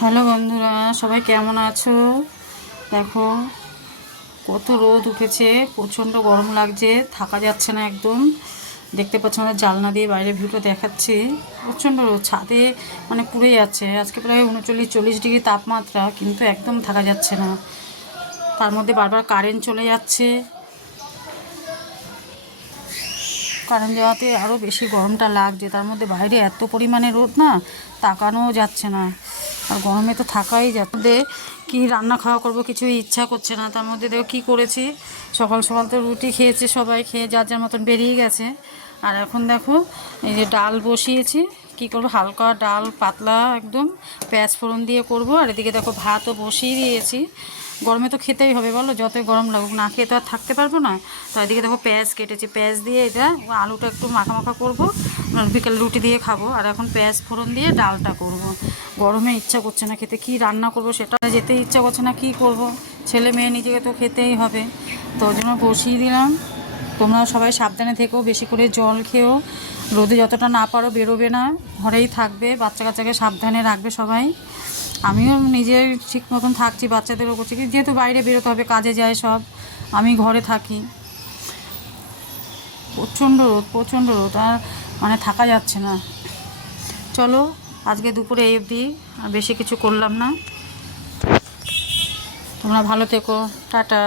Hello বন্ধুরা, সবাই কেমন আছো? দেখো কত রোদ উঠেছে, প্রচণ্ড গরম লাগছে, থাকা যাচ্ছে না একদম। দেখতে পাচ্ছ আমাদের জানলা দিয়ে বাইরে ভিউটা দেখাচ্ছে। প্রচণ্ড রোদ, ছাদে মানে পুড়ে যাচ্ছে। আজকে প্রায় 39-40 ডিগ্রি তাপমাত্রা, কিন্তু একদম থাকা যাচ্ছে না। তার মধ্যে বারবার কারেন্ট চলে যাচ্ছে। কারেন্ট যাওয়াতে আরও বেশি গরমটা লাগছে। তার মধ্যে বাইরে এত পরিমাণে রোদ না, তাকানোও যাচ্ছে না। আর গরমে তো থাকাই যাচ্ছে। কি রান্না খাওয়া করব কিছুই ইচ্ছা করছে না। তার মধ্যে দেখো কী করেছি, সকাল সকাল তো রুটি খেয়েছে সবাই, খেয়ে যার যার মতন বেরিয়ে গেছে। আর এখন দেখো এই যে ডাল বসিয়েছি। কি করব, হালকা ডাল, পাতলা একদম, পেঁয়াজ ফোড়ন দিয়ে করব। আর এদিকে দেখো ভাতও বসিয়ে দিয়েছি। গরমে তো খেতেই হবে, বলো, যতই গরম লাগুক, না খেয়ে তো আর থাকতে পারবো না। তো এদিকে দেখো পেঁয়াজ কেটেছি, পেঁয়াজ দিয়ে এটা আলুটা একটু মাখা মাখা করবো, বিকেল রুটি দিয়ে খাবো। আর এখন পেঁয়াজ ফোড়ন দিয়ে ডালটা করব। গরমে ইচ্ছা করছে না খেতে, কি রান্না করব সেটা যেতে ইচ্ছা করছে না, কি করব। ছেলে মেয়ে নিজেকে তো খেতেই হবে, তো ওই জন্য বসিয়ে দিলাম। তোমরা সবাই সাবধানে থেকো, বেশি করে জল খেও, রোদে যতটা না পারো বেরোবে না, ঘরেই থাকবে, বাচ্চা কাচ্চাকে সাবধানে রাখবে সবাই। আমিও নিজে ঠিক মতন থাকছি, বাচ্চাদেরও করছি, কি যেহেতু বাইরে বেরোতে হবে, কাজে যায় সব, আমি ঘরে থাকি। প্রচণ্ড রোদ, প্রচণ্ড রোদ, আর মানে থাকা যাচ্ছে না। চলো আজকে দুপুরে এই অবধি, আর বেশি কিছু করলাম না। তোমরা ভালো থেকো, টাটা।